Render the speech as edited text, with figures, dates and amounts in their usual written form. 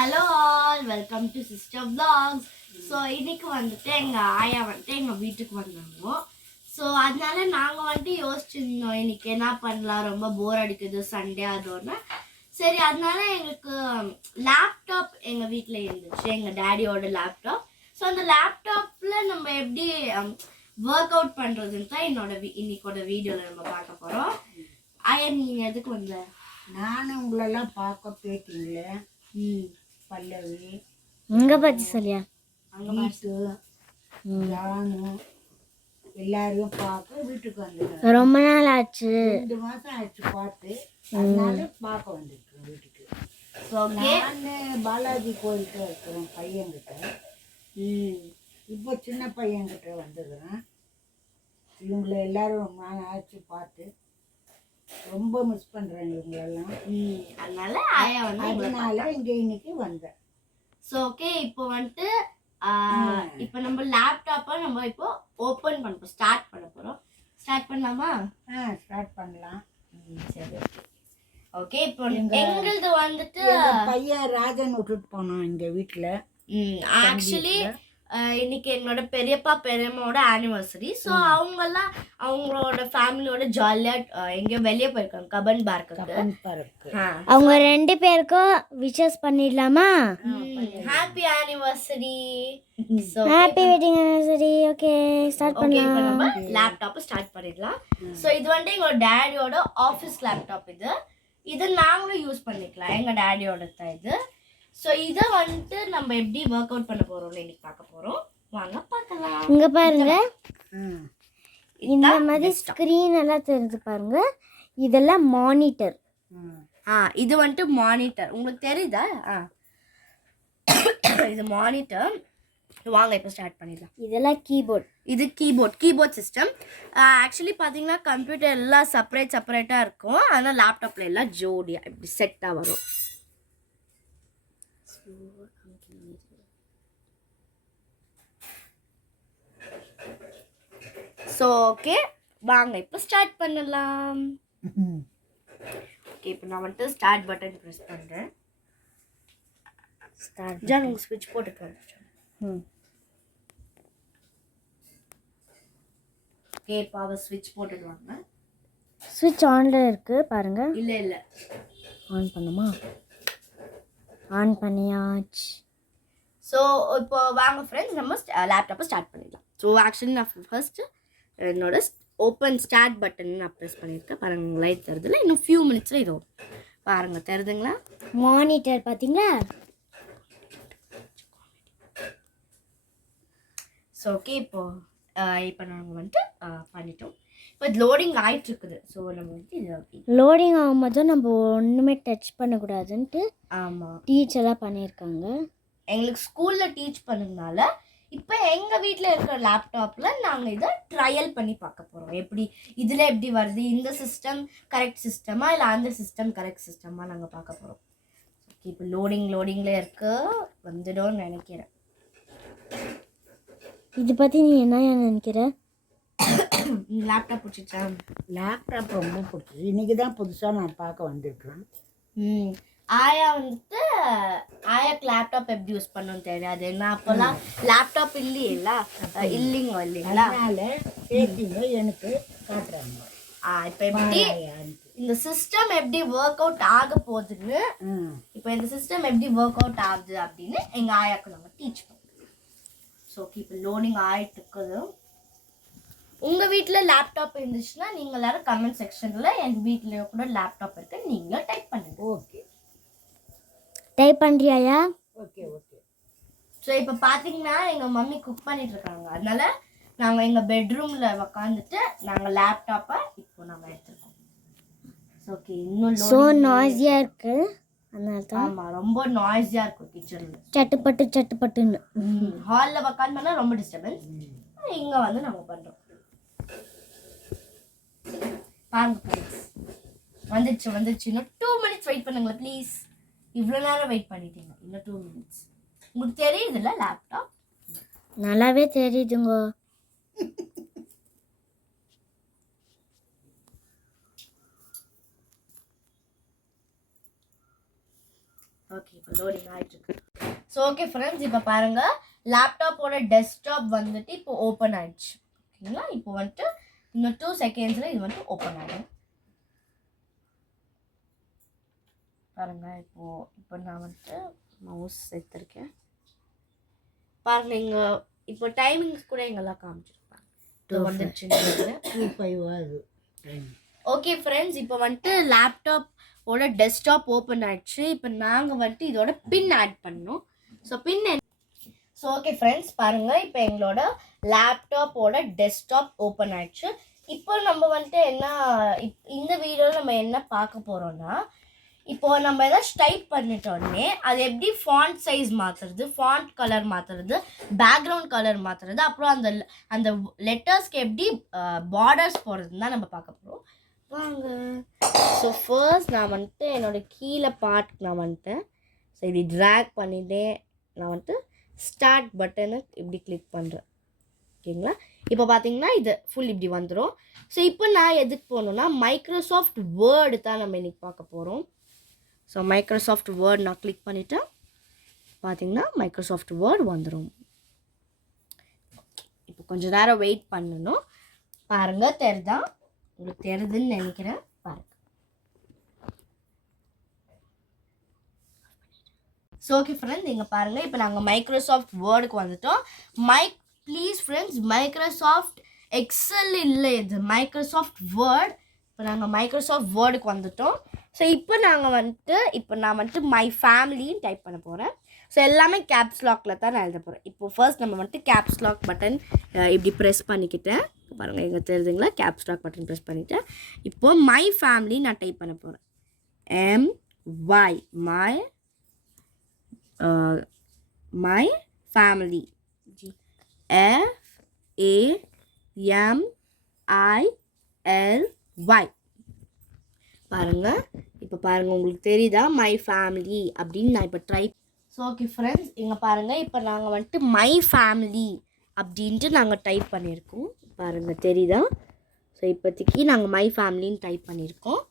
Hello all, welcome to sister vlogs. So இன்னைக்கு வந்துட்டு எங்கள் ஆயா வந்துட்டு எங்கள் வீட்டுக்கு வந்தாங்க. ஸோ அதனால நாங்கள் வந்துட்டு யோசிச்சிருந்தோம் இன்னைக்கு என்ன பண்ணலாம், ரொம்ப போர் அடிக்குது சண்டே அதோட. சரி, அதனால எங்களுக்கு லேப்டாப் எங்கள் வீட்டில் இருந்துச்சு, எங்கள் டேடியோட லேப்டாப். ஸோ அந்த லேப்டாப்பில் நம்ம எப்படி ஒர்க் அவுட் பண்ணுறதுன்னு தான் இன்னைக்கோட வீடியோவில் நம்ம பார்க்க போகிறோம். ஆயா, நீங்கள் எதுக்கு வந்த? நானும் உங்களெல்லாம் பார்க்க பேட்டிங்களே. பல்லவி அங்கே பார்த்து சொல்லியா, வீட்டு ஜானு எல்லாரையும் பார்க்க வீட்டுக்கு வந்துருக்கேன். ரொம்ப நாள் ஆச்சு, 2 மாதம் ஆயிடுச்சு பார்த்து. அதனால பார்க்க வந்திருக்கேன் வீட்டுக்கு. நான் பாலாஜி கோயிலுக்கு இருக்கிறேன் பையன்கிட்ட. இப்போ சின்ன பையன்கிட்ட வந்துடுறேன். இவங்களை எல்லாரும் ரொம்ப நாள் ஆச்சு பார்த்து. ரொம்ப மிஸ் பண்ணுறேன் இவங்களெல்லாம். அதனால ஆயா வந்து அதனால இங்கே இன்னைக்கு வந்தேன். ஸோ ஓகே, இப்போ வந்துட்டு இப்போ நம்ம லேப்டாப்பை நம்ம இப்போ ஓப்பன் பண்ண ஸ்டார்ட் பண்ண போகிறோம். ஸ்டார்ட் பண்ணலாமா? ஸ்டார்ட் பண்ணலாம். சரி, ஓகே ஓகே. இப்போ எங்களது வந்துட்டு பையன் ராஜன் விட்டுட்டு போனோம் இங்கே வீட்டில். ஆக்சுவலி இன்னைக்கு என்னோட பெரியப்பா பெரியம்மாவோட ஆனிவர்சரி. ஸோ அவங்கெல்லாம் அவங்களோட ஃபேமிலியோட ஜாலியாக எங்கேயோ வெளியே போயிருக்காங்க, கபன் பார்க்குக்கு. அவங்க 2 பேருக்கும் விஷஸ் பண்ணிடலாமா? Happy anniversary, happy wedding anniversary. Okay, start பண்ணலாம். இப்போ நம்ம லேப்டாப்பை ஸ்டார்ட் பண்ணிடலாம். ஸோ இது வந்துட்டு எங்களோட டேடியோட ஆஃபீஸ் லேப்டாப். இது நாங்களும் யூஸ் பண்ணிக்கலாம், எங்கள் டேடியோட தான் இது. ஸோ இதை வந்துட்டு நம்ம எப்படி ஒர்க் அவுட் பண்ண போகிறோம்னு இன்னைக்கு பார்க்க போகிறோம். வாங்க பார்க்கலாம். இங்கே பாருங்க, இந்த மாதிரி ஸ்க்ரீன் எல்லாம் தெரிஞ்சு பாருங்க. இதெல்லாம் மானிட்டர். இது வந்துட்டு மானிட்டர், உங்களுக்கு தெரியுதா? இது மானிட்டர். வாங்க இப்போ ஸ்டார்ட் பண்ணிடலாம். இதெல்லாம் கீபோர்ட். இது கீபோர்ட் சிஸ்டம். ஆக்சுவலி பார்த்தீங்கன்னா கம்ப்யூட்டர் எல்லாம் செப்பரேட்டாக இருக்கும், ஆனால் லேப்டாப்பில் எல்லாம் ஜோடியாக இப்படி செட்டாக வரும். ஸோ ஓகே, வாங்க இப்போ ஸ்டார்ட் பண்ணலாம். ஓகே, இப்போ நான் வந்துட்டு ஸ்டார்ட் பட்டன் ப்ரெஸ் பண்ணுறேன். ஜான் உங்கள் ஸ்விட்ச் போட்டுட்டு வந்துட்டேன். ஓகே, இப்போ அவள் ஸ்விட்ச் போட்டுடுவாங்க. ஸ்விட்ச் ஆனில் இருக்குது பாருங்க. இல்லை ஆன் பண்ணுமா? ஆன் பண்ணியாச்சு. ஸோ இப்போ வாங்க ஃப்ரெண்ட்ஸ், நம்ம லேப்டாப்பை ஸ்டார்ட் பண்ணிடலாம். ஸோ ஆக்சுவலி நான் ஃபர்ஸ்ட்டு என்னோட ஓப்பன் ஸ்டார்ட் பட்டன் நான் ப்ரெஸ் பண்ணியிருக்கேன். பாருங்கள், லைட் தருதுல. இன்னும் ஃபியூ மினிட்ஸில் இது பாருங்கள், தருதுங்களா? மானிட்டர் பார்த்தீங்களா? ஸோ ஓகே, இப்போ நாங்கள் வந்துட்டு பண்ணிட்டோம். இப்போ இது லோடிங் ஆகிட்டு இருக்குது. ஸோ நம்ம வந்துட்டு இது லோடிங் ஆகும்போது நம்ம ஒன்றுமே டச் பண்ணக்கூடாதுன்ட்டு ஆமாம் டீச்சர்லாம் பண்ணியிருக்காங்க. எங்களுக்கு ஸ்கூலில் டீச் பண்ணதுனால இப்போ எங்கள் வீட்டில் இருக்கிற லேப்டாப்பில் நாங்கள் இதை ட்ரையல் பண்ணி பார்க்க போகிறோம். இதில் எப்படி வருது, இந்த சிஸ்டம் கரெக்ட் சிஸ்டமா இல்லை அந்த சிஸ்டம் கரெக்ட் சிஸ்டமா நாங்கள் பார்க்க போகிறோம். ஓகே, இப்போ லோடிங்கில் வந்துடும் நினைக்கிறேன். இது பற்றி நீ என்ன நினைக்கிற? லேப்டாப் பிடிச்சிச்சா? லேப்டாப் ரொம்ப பிடிச்சி. இன்றைக்கி தான் புதுசாக நான் பார்க்க வந்திருக்கேன். ஆயா வந்துட்டு ஆயாக்கு லேப்டாப் எப்படி யூஸ் பண்ணணும்னு தெரியாது. ஏன்னா அப்போல்லாம் லேப்டாப் இல்லைங்களா? அதனால பேட்டிங்க எனக்கு காட்டுறாங்க. இப்போ எப்படி இந்த சிஸ்டம் எப்படி ஒர்க் அவுட் ஆக போகுதுன்னு, இப்போ இந்த சிஸ்டம் எப்படி ஒர்க் அவுட் ஆகுது அப்படின்னு எங்கள் ஆயாக்கு நாங்கள் டீச் பண்ணுறோம். ஸோ இப்போ லோடிங் ஆகிட்டு இருக்குது. உங்கள் வீட்டில் லேப்டாப் இருந்துச்சுன்னா நீங்கள் எல்லாரும் கமெண்ட் செக்ஷனில் எங்கள் வீட்டில் கூட லேப்டாப் இருக்குது நீங்களும் டைப் பண்ணுங்க. ஓகே, டைப் பண்ணுறியாயா? ஓகே. ஸோ இப்போ பார்த்தீங்கன்னா எங்கள் மம்மி குக் பண்ணிட்டு இருக்காங்க. அதனால நாங்கள் எங்கள் பெட்ரூமில் உக்காந்துட்டு நாங்கள் லேப்டாப்பை இப்போ நாங்கள் எடுத்துருக்கோம். ஓகே, இன்னும் ஸோ நாய்ஸியாக இருக்கு, அதனால தான். ஆமாம், ரொம்ப நாய்ஸியாக இருக்கும் கிச்சனில். சட்டுப்பட்டுன்னு. ஹாலில் உக்காந்து பண்ணால் ரொம்ப டிஸ்டர்பன்ஸ். இங்கே வந்து நம்ம பண்ணுறோம். பாருங்க, வந்துச்சு. இன்னும் 2 மினிட்ஸ் வெயிட் பண்ணுங்களேன் ப்ளீஸ். இவ்வளோ நேரம் வெயிட் பண்ணிட்டீங்க, இன்னும் 2 மினிட்ஸ். உங்களுக்கு தெரியுதுல்ல லேப்டாப்? நல்லாவே தெரியுதுங்க. ஓகே இப்போ லோடிங் ஆகிட்டு இருக்கு. ஸோ ஓகே ஃப்ரெண்ட்ஸ், இப்போ பாருங்க லேப்டாப்போட டெஸ்க்டாப் வந்துட்டு இப்போ ஓப்பன் ஆயிடுச்சு. ஓகேங்களா, இப்போ வந்துட்டு இன்னும் 2 செகண்ட்ஸில் இது வந்துட்டு ஓப்பன் ஆகிடும். பாருங்க இப்போ நான் வந்துட்டு மவுஸ் எடுத்திருக்கேன். பாருங்க இங்கே இப்போ டைமிங்ஸ் கூட எங்கெல்லாம் காமிச்சிருப்பாங்க. 2 வந்துடுச்சு. 2:05 ஆகுது டைம். ஓகே ஃப்ரெண்ட்ஸ், இப்போ வந்துட்டு லேப்டாப்போட டெஸ்க்டாப் ஓப்பன் ஆயிடுச்சு. இப்போ நாங்கள் வந்துட்டு இதோட பின் ஆட் பண்ணோம். ஸோ பின் ஸோ ஓகே ஃப்ரெண்ட்ஸ் பாருங்கள், இப்போ எங்களோட லேப்டாப்போட டெஸ்க்டாப் ஓப்பன் ஆயிடுச்சு. இப்போ நம்ம வந்துட்டு இந்த வீடியோவில் நம்ம என்ன பார்க்க போகிறோம்னா, இப்போ நம்ம ஏதாச்சும் டைப் பண்ணிட்டோடனே அது எப்படி ஃபாண்ட் சைஸ் மாற்றுறது, ஃபாண்ட் கலர் மாற்றுறது, பேக்ரவுண்ட் கலர் மாற்றுறது, அப்புறம் அந்த லெட்டர்ஸ்க்கு எப்படி பார்டர்ஸ் போடுறதுன்னு தான் நம்ம பார்க்க போகிறோம். வாங்க. ஸோ ஃபர்ஸ்ட் நான் வந்துட்டு என்னோடய கீழே பார்ட்க்கு நான் வந்துட்டேன். ஸோ இப்படி ட்ராக் பண்ணிட்டே நான் வந்துட்டு ஸ்டார்ட் பட்டனை இப்படி கிளிக் பண்ணுறேன். ஓகேங்களா, இப்போ பார்த்தீங்கன்னா இது ஃபுல் இப்படி வந்துடும். ஸோ இப்போ நான் எதுக்கு போகணுன்னா மைக்ரோசாஃப்ட் வேர்டு தான் நம்ம இன்றைக்கி பார்க்க போகிறோம். ஸோ மைக்ரோசாஃப்ட் வேர்ட் நான் கிளிக் பண்ணிவிட்டேன். பார்த்தீங்கன்னா மைக்ரோசாஃப்ட் வேர்டு வந்துடும். இப்போ கொஞ்சம் நேரம் வெயிட் பண்ணணும். பாருங்கள், தெரியுதா? உங்களுக்கு தெரியுதுன்னு நினைக்கிறேன். பாருங்கள். ஸோ ஓகே ஃப்ரெண்ட்ஸ், இங்கே பாருங்கள், இப்போ நாங்கள் மைக்ரோசாஃப்ட் வேர்டுக்கு வந்துட்டோம். ப்ளீஸ் ஃப்ரெண்ட்ஸ், மைக்ரோசாஃப்ட் எக்ஸல் இல்லை, இது மைக்ரோசாஃப்ட் வேர்ட். இப்போ நாங்கள் மைக்ரோசாஃப்ட் வேர்டுக்கு வந்துட்டோம். ஸோ இப்போ நான் வந்துட்டு மை ஃபேமிலின்னு டைப் பண்ண போகிறேன். ஸோ எல்லாமே கேப்ஸ் லாக்கில் தான் நான் எழுத போகிறேன். இப்போ ஃபர்ஸ்ட் நம்ம வந்துட்டு கேப்ஸ் லாக் பட்டன் இப்படி ப்ரெஸ் பண்ணிக்கிட்டேன். பாருங்கள், எங்கே தெரியுதுங்களா? கேப்ஸ் லாக் பட்டன் ப்ரெஸ் பண்ணிவிட்டேன். இப்போது மை ஃபேமிலி நான் டைப் பண்ண போகிறேன். MY my family. FAMILY. பாருங்கள், இப்போ பாருங்கள், உங்களுக்கு தெரியுதா? மை ஃபேமிலி அப்படின்னு நான் இப்போ ட்ரை. ஸோ ஓகே ஃப்ரெண்ட்ஸ், இங்கே பாருங்கள், இப்போ நாங்கள் வந்துட்டு மை ஃபேமிலி அப்படின்ட்டு நாங்கள் டைப் பண்ணியிருக்கோம். பாருங்கள், தெரியுதா? ஸோ இப்போதைக்கு நாங்கள் மை ஃபேமிலின்னு டைப் பண்ணியிருக்கோம்.